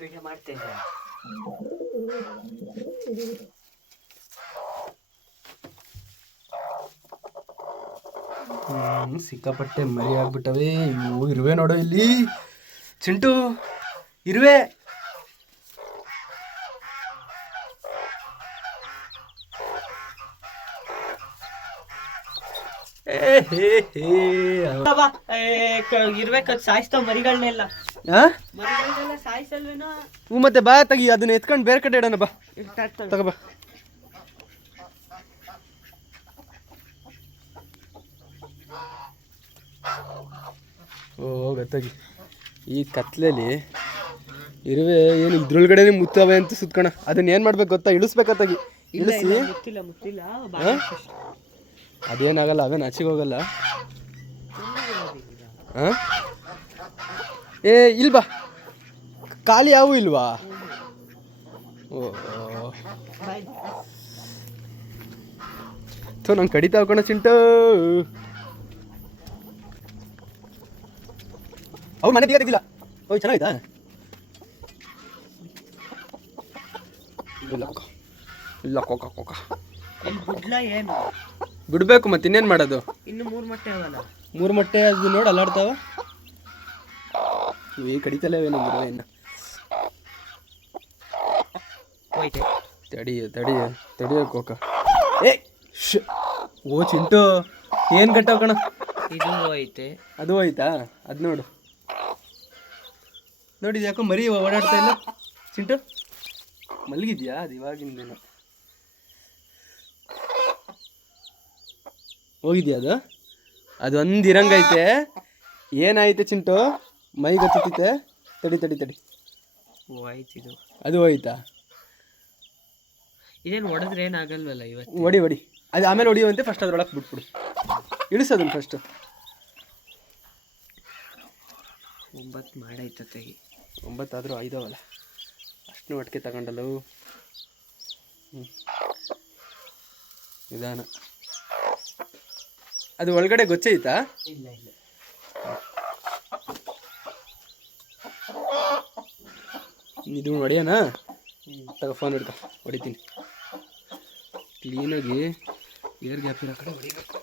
Video ಮಾಡ್ತೇನೆ ಸಿಕ್ಕಾಪಟ್ಟೆ ಮರಿ ಆಗ್ಬಿಟ್ಟವೆ. ಇವು ಇರುವೆ ನೋಡು ಇಲ್ಲಿ. ಚಿಂಟು ಇರುವೆ. ಇರ್ಬೇಕು ಸಾಯಿಸ್ತಾವ ಮರಿಗಳನ್ನೆಲ್ಲ ಹ್ಞೂ ಮತ್ತೆ ಬಾ ತೆಗಿ ಅದನ್ನ ಎತ್ಕೊಂಡು ಬೇರೆ ಕಡೆ ಇಡೋಣ ಬಾ. ತಗೋ ಬಾ. ಓ ಗೊತ್ತಾಗಿ ಈ ಕತ್ಲಲ್ಲಿ ಇರುವೆ ಏನು ಇದ್ರೊಳಗಡೆನೆ ಮುತ್ತವೆ ಅಂತ ಸುತ್ಕಣ. ಅದನ್ನ ಏನ್ ಮಾಡ್ಬೇಕು ಗೊತ್ತಾ? ಇಳಿಸ್ಬೇಕಿ ಇಳಿಸಿ. ಅದೇನಾಗಲ್ಲ ಅವೇನು ಹಚ್ಚಿಗೆ ಹೋಗಲ್ಲ. ಆ? ಏ ಇಲ್ವಾ ಖಾಲಿ ಯಾವು ಇಲ್ವಾ? ಓ ನಂಗೆ ಕಡಿತಾ ಹಾಕೋಣ ಚಿಂಟು. ಅವ್ರು ಮನೆ ಬೀಗ ತೆಗಿಲ್ಲ ಓಯ್ ಇಲ್ಲ ಕೊಕ್ಕ. ಇಲ್ಲ ಕೋಕ. ಕೋಕ ಏನು? ಬಿಡ್ಬೇಕು ಮತ್ತೆ ಇನ್ನೇನು ಮಾಡೋದು? ಇನ್ನು ಮೂರು ಮೊಟ್ಟೆ ಅವಲ್ಲ. ಮೂರು ಮೊಟ್ಟೆ ಅದು ನೋಡಿ ಅಲ್ಲಾಡ್ತಾವ. ಏ ಕಡಿತಲೇವೆ ನಂಗಿರುವ ಇನ್ನು. ತಡಿಯ ತಡಿಯ ತಡಿಯ ಕೋಕ. ಏ ಶ್ ಓ ಚಿಂಟು ಏನು ಕಟ್ಟಾವ ಕಣ? ಇದು ಹೋಯ್ತೆ. ಅದು ಹೋಯ್ತಾ? ಅದು ನೋಡು. ನೋಡಿ ಯಾಕೋ ಮರಿ ಓಡಾಡ್ತಾ ಇಲ್ಲ? ಚಿಂಟು ಮಲಗಿದ್ಯಾ ಅದು ಇವಾಗಿಂದೇನು? ಹೋಗಿದ್ಯಾ ಅದು? ಅದು ಒಂದು ಇರಂಗೈತೆ ಏನಾಯ್ತೆ ಚಿಂಟು? ಮೈ ಗೊತ್ತೈತೆ ತಡಿ ತಡಿ ತಡಿ. ಹೋಯ್ತಿದು ಅದು ಹೋಯ್ತಾ? ಇದೇನು ಹೊಡೆದ್ರೆ ಏನಾಗಲ್ವಲ್ಲ ಇವತ್ತು? ಹೊಡಿ ಹೊಡಿ. ಅದು ಆಮೇಲೆ ಹೊಡಿಯುವಂತೆ ಫಸ್ಟ್ ಅದ್ರೊಳಗೆ ಬಿಟ್ಬಿಡು. ಇಳಿಸೋದನ್ನು ಫಸ್ಟು ಒಂಬತ್ತು ಮಾಡೈತ ತೆಗಿ. ಒಂಬತ್ತಾದರೂ ಐದವಲ್ಲ? ಅಷ್ಟು ಒಟ್ಟಿಗೆ ತಗೊಂಡಲ್ಲವು ಹ್ಞೂ ನಿಧಾನ. ಅದು ಒಳಗಡೆ ಗೊಚ್ಚೈತಾ ಇಲ್ಲ ಇಲ್ಲ ಇದು ಹೊಡೆಯೋಣ ತಗೋ ಫೋನ್ ಹಿಡ್ಕೊ, ಹೊಡಿತೀನಿ. ಕ್ಲೀನಾಗಿ ಏರ್ ಗ್ಯಾಪ್ ಇರೋ ಕಡೆ ಹೊಡಿಬೇಕು.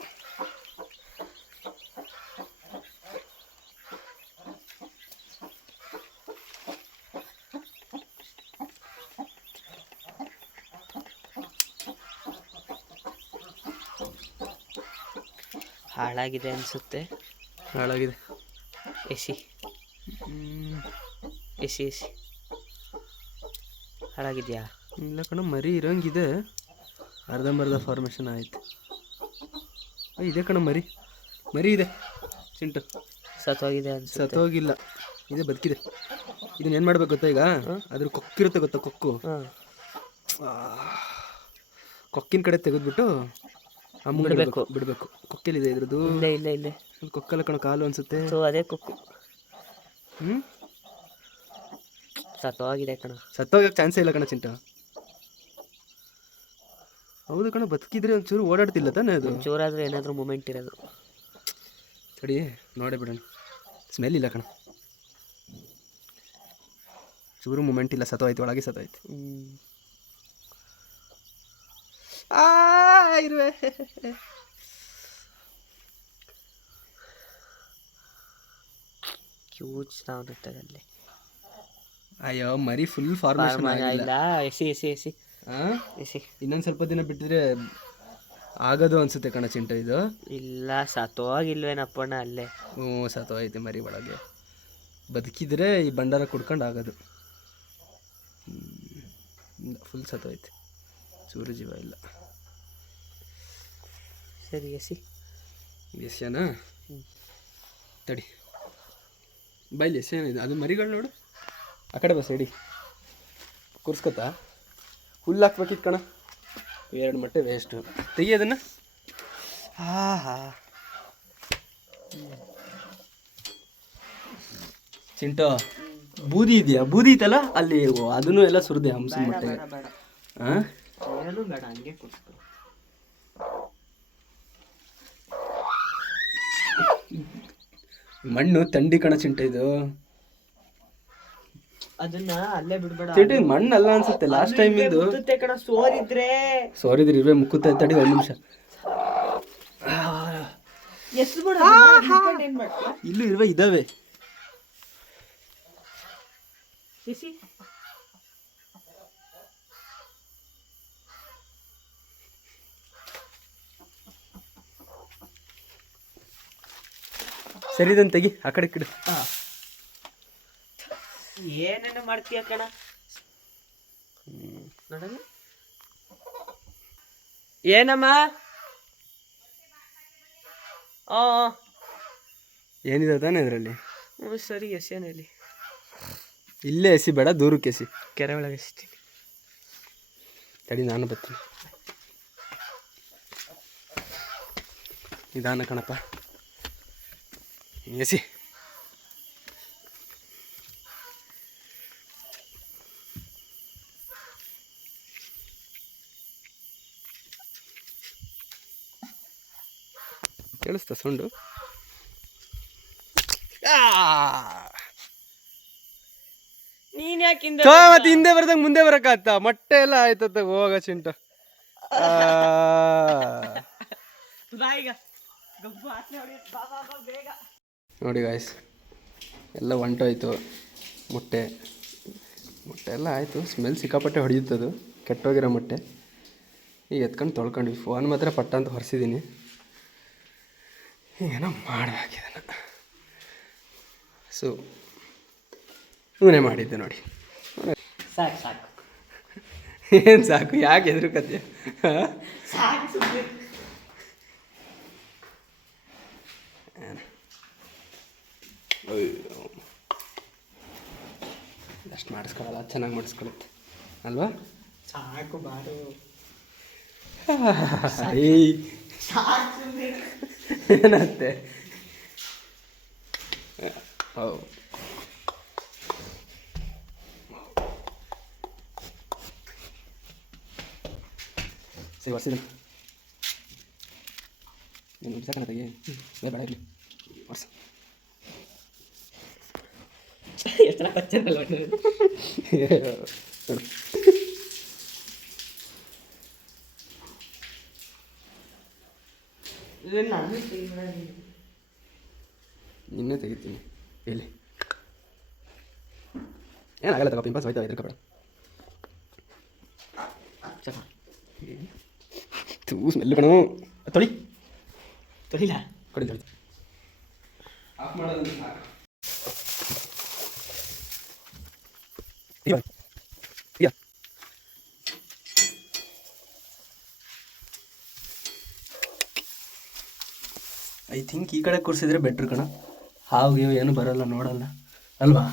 ಹಾಳಾಗಿದೆ ಅನಿಸುತ್ತೆ. ಹಾಳಾಗಿದೆ. ಎಸಿ. AC AC. ಹಾಳಾಗಿದೆಯಾ? ಇಲ್ಲ ಕಣ ಮರಿ ಇರೋಂಗಿದೆ. ಅರ್ಧಂಬರ್ಧ ಫಾರ್ಮೇಷನ್ ಆಯಿತು. ಇದೆ ಕಣ ಮರಿ. ಮರಿ ಇದೆ. ಚಿಂಟು. ಸತ್ತೋಗಿದೆ ಅನ್ಸುತ್ತೆ. ಸತ್ತೋಗಿಲ್ಲ. ಇದೆ ಬದುಕಿದೆ. ಇದನ್ನ ಏನು ಮಾಡ್ಬೇಕು ಗೊತ್ತಾ ಈಗ? ಅದ್ರ ಕೊಕ್ಕಿರುತ್ತೆ ಗೊತ್ತಾ ಕೊಕ್ಕು? ಕೊಕ್ಕಿನ ಕಡೆ ತೆಗೆದ್ಬಿಟ್ಟು ಬಿಡಬೇಕು. ಬಿಡಬೇಕು ಕೊಕ್ಕೆಲಿದೆ ಇದ್ರದ್ದು. ಇಲ್ಲ ಇಲ್ಲ ಇಲ್ಲ. ಕೊಕ್ಕಲ್ಲ ಕಣ ಕಾಲು ಅನ್ಸುತ್ತೆ. ಸೊ ಅದೇ ಕುಕ್ಕು. ಹ್ಞೂ ಸತ್ತೋಗಿದೆ ಕಣ. ಸತ್ತೋಗಕ್ಕೆ ಚಾನ್ಸೇ ಇಲ್ಲ ಕಣ ಚಿಂಟ. ಹೌದು ಕಣ ಬದುಕಿದ್ರೆ ಒಂಚೂರು ಓಡಾಡ್ತಿಲ್ಲ ತಾನೇ ಅದು? ಒಂಚೂರಾದ್ರೂ ಏನಾದರೂ ಮೂಮೆಂಟ್ ಇರೋದು. ಸಡಿ ನೋಡೇ ಬಿಡೋಣ. ಸ್ಮೆಲ್ ಇಲ್ಲ ಕಣ. ಚೂರು ಮೂಮೆಂಟ್ ಇಲ್ಲ ಸತ್ತೋಯ್ತು ಒಳಗೆ ಸತ್ತೋಯ್ತು. ಹ್ಮ್. ಆ ಕ್ಯೂಟ್ ಅಲ್ಲಿ ಅಯ್ಯೋ ಮರಿ ಫುಲ್ ಫಾರ್ಮೇಷನ್ ಆಗಿಲ್ಲ ಎಸಿ ಎಸಿ ಎಸಿ ಆ? ಎಸಿ ಇನ್ನೊಂದು ಸ್ವಲ್ಪ ದಿನ ಬಿಟ್ಟಿದ್ರೆ ಆಗೋದು ಅನ್ಸುತ್ತೆ ಕಣ ಚಿಂಟ ಇದು ಇಲ್ಲ ಸತ್ತೋಗಿಲ್ವೇನಪ್ಪಣ್ಣ ಅಲ್ಲೇ ಹ್ಞೂ ಸತ್ತೋಗೈತೆ ಮರಿ ಒಳಗೆ ಬದುಕಿದ್ರೆ ಈ ಭಂಡಾರ ಕುಡ್ಕೊಂಡು ಆಗೋದು ಫುಲ್ ಸತ್ತೋಯ್ತು ಚೂರು ಜೀವ ಇಲ್ಲ ಸರಿ ಎಸಿ. ಎಸ್ಯನಾ? ತಡಿ. ಬೈಲಿ ಎಸ್ಯನಿದೆ ಅದು ಮರಿಗಳು ನೋಡು. ಆ ಕಡೆ ಬಸ್ ರೆಡಿ ಕೂರ್ಸ್ಕೊತಾ? ಹುಲ್ಲು ಹಾಕ್ಬೇಕಿತ್ತು ಕಣ. ಎರಡು ಮೊಟ್ಟೆ ವೇಸ್ಟು ತೆಗಿ ಅದನ್ನು. ಹಾ ಹಾ ಚಿಂಟು ಬೂದಿ ಇದೆಯಾ? ಬೂದಿ ಇತ್ತಲ್ಲ ಅಲ್ಲಿ ಅದನ್ನು ಎಲ್ಲ ಸುರಿದೆ ಹಂಸ ಮೊಟ್ಟೆಗೆ. ಹಾಂ ಮಣ್ಣು ತಂಡಿ ಕಣ ಚಿಂಟ ಇದು. ಅದನ್ನ ಅಲ್ಲೇ ಬಿಡ್ಬೇಡ. ಚಿಂಟ ಮಣ್ಣು ಅಲ್ಲ ಅನ್ಸುತ್ತೆ ಲಾಸ್ಟ್ ಟೈಮ್ ಇದು. ಮುತ್ತುತ್ತೆ ಕಣ ಸೋರಿದ್ರೆ. ಸೋರಿದ್ರೆ ಇರುವೆ ಮುಕ್ಕುತ್ತೆ ತಡಿ ಒಂದು ನಿಮಿಷ. ಎಷ್ಟು ಬಿಡ ಇಲ್ಲೂ ಇರುವೆ ಇದಾವೆ. ಶಿಶಿ ಸರಿ ಇದನ್ನ ತೆಗಿ ಆ ಕಡೆ ಕಿಡು ಏನೇನು ಮಾಡ್ತೀಯ ಕಣ? ಏನಮ್ಮ. ಏನಿದೆ ತಾನೆ ಇದರಲ್ಲಿ? ಹ್ಞೂ ಸರಿ ಇಲ್ಲಿ ಇಲ್ಲೇ ಎಸಿ ಬೇಡ ದೂರಕ್ಕೆ ಎಸಿ. ಕೆರೆ ಒಳಗೆ ಎಸಿತೀನಿ. ತಡಿ ನಾನು ಬರ್ತೀನಿ. ನಿಧಾನ ಕಣಪ್ಪ. ಎಸಿ ಕೇಳಿಸ್ತಾ ಸೌಂಡು? ಮತ್ತೆ ಹಿಂದೆ ಬರ್ದಂಗ ಮುಂದೆ ಬರಕಾತ ಮೊಟ್ಟೆ ಎಲ್ಲ ಆಯ್ತತ್ತ ಹೋಗ ಚಿಂಟ. ನೋಡಿ ಗಾಯ್ಸ್ ಎಲ್ಲ ಹೊಂಟೋಯ್ತು ಮೊಟ್ಟೆ ಮೊಟ್ಟೆ ಎಲ್ಲ ಆಯಿತು. ಸ್ಮೆಲ್ ಸಿಕ್ಕಾಪಟ್ಟೆ ಹೊಡೆಯುತ್ತದು ಕೆಟ್ಟೋಗಿರೋ ಮೊಟ್ಟೆ. ಈಗ ಎತ್ಕೊಂಡು ತೊಳ್ಕೊಂಡ್ವಿ. ಫೋನ್ ಮಾತ್ರ ಪಟ್ಟ ಅಂತ ಹೊರಿಸಿದ್ದೀನಿ ಏನೋ ಮಾಡಬೇಕಿದನ್ನು ಸೊ ಇವನೇ ಮಾಡಿದ್ದೆ ನೋಡಿ. ಸಾಕು ಸಾಕು. ಏನು ಸಾಕು? ಯಾಕೆ ಎದುರುಕತ್ತೆ ಸಾಕು ಸುಮ್ಮನೆ ಅಷ್ಟು ಮಾಡಿಸ್ಕೊಳ್ಳಲ್ಲ ಚೆನ್ನಾಗಿ ಮಾಡಿಸ್ಕೊಳುತ್ತೆ. ಅಲ್ವಾ? ಸಾಕು ಬಾರು. ಏನತ್ತೆ? ಹೌದು ಸರಿ ವರ್ಷಿದ ನೀನು ಬಿಸಾಕಣ ತೆಗಿ ಬೇಡ ಇರಲಿ. ವರ್ಷ ಎಷ್ಟು ಚೆನ್ನಾಗಿ ಹಚ್ಚಿರಲ್ಲ ನಿನ್ನೆ ತೆಗಿತೀನಿ ಎಲ್ಲಿ ಏನಾಗಲ್ಲ ತಗೋ ಪಿಂಪಲ್ಸ್ ಹೋಯ್ತಾ ಇದ್ರ ಕಬೇಡ ತೂ ಸ್ಮೆಲ್ ಕಣೋ ತೊಳಿ ತೊಳಿಲ್ಲ ಕೊಡಿ ತೊಳಿ ಆಫ್ ಮಾಡೋದು ಐ ಥಿಂಕ್ ಈ ಕಡೆ ಕೂರಿಸಿದ್ರೆ ಬೆಟ್ರ್ ಕಣ. ಹಾವು ಏನು ಬರಲ್ಲ ನೋಡಲ್ಲ. ಅಲ್ವಾ?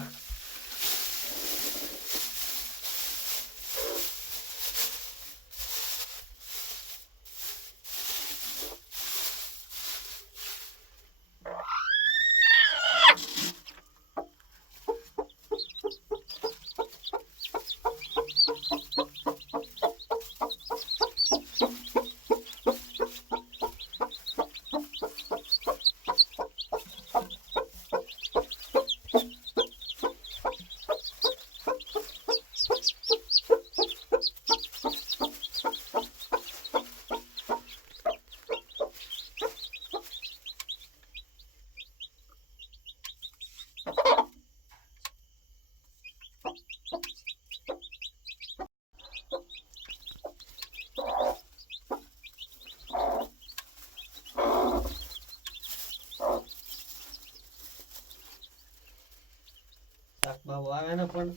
ಸಾಕು ಬಾ ಹೋಗೋಣ